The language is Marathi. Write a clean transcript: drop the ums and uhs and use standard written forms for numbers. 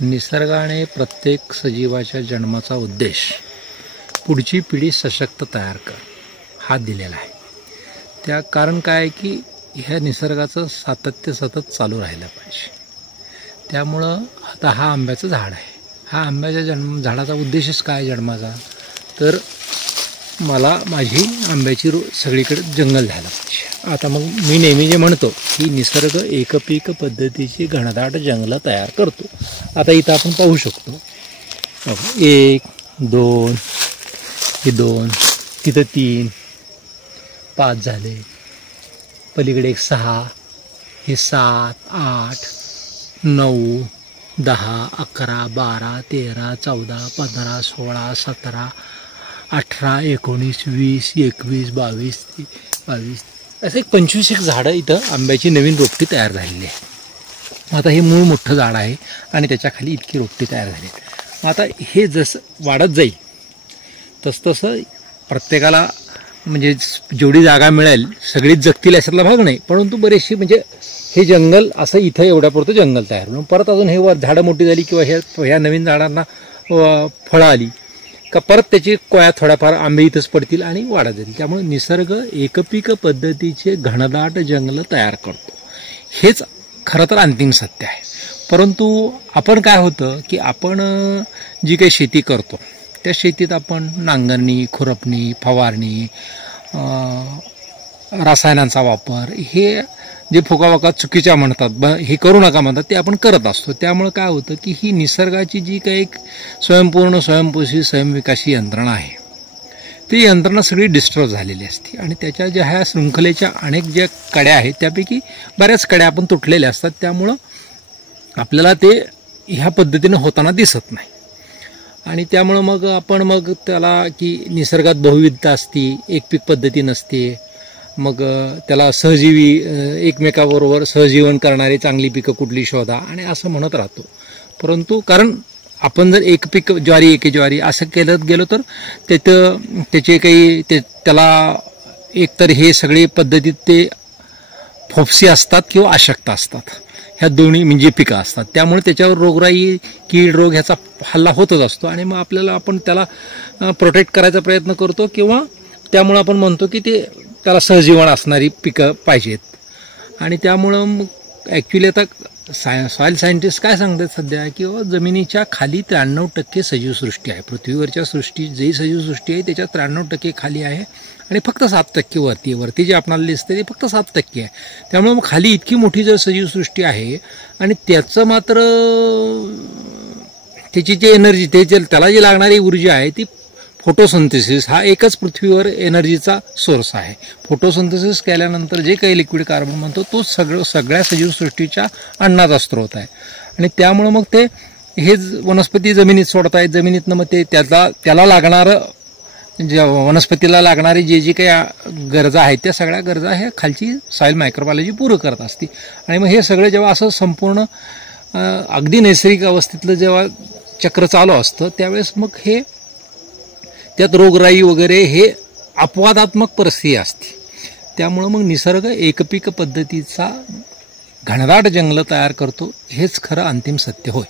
निसर्गाने प्रत्येक सजीवाच्या जन्माचा उद्देश पुढची पिढी सशक्त तयार कर हा दिलेला आहे। त्या कारण काय आहे की ह्या निसर्गाचं सातत्य सतत चालू राहिलं पाहिजे। त्यामुळं आता हा आंब्याचं झाड आहे, हा आंब्याच्या झाडाचा उद्देशच काय जन्माचा, तर मला माझी आंब्याची सगळीकडे जंगल झालं पाहिजे। आता मग मी नेहमी जे म्हणतो की निसर्ग एकपीक पद्धतीची घनदाट जंगलं तयार करतो। आता इथं आपण पाहू शकतो 1 2 हे 2 तिथं 3 5 झाले, पलीकडे 6 हे 7 8 9 10 11 12 13 14 15 16 17 18 19 20 21 22 22 असं एक 25 झाडं इथं आंब्याची नवीन रोपटी तयार झालेली आहे। आता हे मूळ मोठं झाड आहे आणि त्याच्या खाली इतकी रोपटी तयार झाली। आता हे जसं वाढत जाईल तसतसं प्रत्येकाला म्हणजे जेवढी जागा मिळेल सगळीच जगतील याच्यातला भाग नाही, परंतु बरेचशी म्हणजे हे जंगल असं इथं एवढ्यापुरतं जंगल तयार होऊन परत अजून हे झाडं मोठी झाली किंवा ह्या नवीन झाडांना फळं आली का परत त्याची कोया थोड्याफार आंबे इथंच पडतील आणि वाढत जातील। त्यामुळे निसर्ग एकपीक पद्धतीचे घनदाट जंगल तयार करतो, हेच खरं तर अंतिम सत्य आहे। परंतु आपण काय होतं की आपण जी काही शेती करतो त्या शेतीत आपण नांगरणी, खुरपणी, फवारणी, रसायनांचा वापर हे जे फुकावका चुकीच्या म्हणतात हे करू नका म्हणतात ते आपण करत असतो। त्यामुळे काय होतं की ही निसर्गाची जी काही एक स्वयंपूर्ण स्वयंपोषी स्वयंविकासी यंत्रणा आहे ती यंत्रणा सगळी डिस्टर्ब झालेली असते आणि त्याच्या ज्या ह्या शृंखलेच्या अनेक ज्या कड्या आहेत त्यापैकी बऱ्याच कड्या आपण तुटलेल्या असतात। त्यामुळं आपल्याला ते ह्या पद्धतीनं होताना दिसत नाही आणि त्यामुळं मग आपण त्याला की निसर्गात बहुविधता असते, एकपीक पद्धती नसते, मग त्याला सहजीवी एकमेकाबरोबर सहजीवन करणारी चांगली पिकं कुठली शोधा आणि असं म्हणत राहतो। परंतु कारण आपण जर एक पीक ज्वारी एके ज्वारी असं केलं गेलो तर त्याचे काही त्याला एकतर हे सगळे पद्धतीत ते फोपसी असतात किंवा अशक्त असतात, ह्या दोन्ही म्हणजे पिकं असतात। त्यामुळे त्याच्यावर रोगराई कीड रोग ह्याचा हल्ला होतच असतो आणि मग आपण त्याला प्रोटेक्ट करायचा प्रयत्न करतो किंवा त्यामुळे आपण म्हणतो की त्याला सहजीवन असणारी पिकं पाहिजेत। आणि त्यामुळं मग ॲक्च्युली आता सॉईल सायंटिस्ट काय सांगतात सध्या की जमिनीच्या खाली 93% सजीवसृष्टी आहे। पृथ्वीवरच्या सृष्टी जी सजीवसृष्टी आहे त्याच्यात 93% खाली आहे आणि फक्त 7% वरती जे आपल्याला दिसते ते फक्त 7% आहे। त्यामुळे मग खाली इतकी मोठी जर सजीवसृष्टी आहे आणि त्याचं मात्र त्याची जी एनर्जी त्याला जी लागणारी ऊर्जा आहे ती फोटोसिंथेसिस हा एकच पृथ्वीवर एनर्जीचा सोर्स आहे। फोटोसिंथेसिस केल्यानंतर जे काही लिक्विड कार्बन म्हणतो तो सगळ्या सजीवसृष्टीच्या अन्नाचा स्रोत आहे आणि त्यामुळं मग ते हे वनस्पती जमिनीत सोडत आहेत, जमिनीतनं मग ते त्याला लागणारं ज्या वनस्पतीला लागणारी जे काही गरजा आहेत त्या सगळ्या गरजा ह्या खालची सॉईल मायक्रोबायोलॉजी पूर्ण करत असते आणि मग हे सगळे जेव्हा असं संपूर्ण अगदी नैसर्गिक अवस्थेतलं जेव्हा चक्र चालू असतं त्यावेळेस मग हे त्यात रोगराई वगैरे हे अपवादात्मक परिस्थिती असते। त्यामुळं मग निसर्ग एकपीक पद्धतीचा घनदाट जंगल तयार करतो, हेच खरं अंतिम सत्य होय।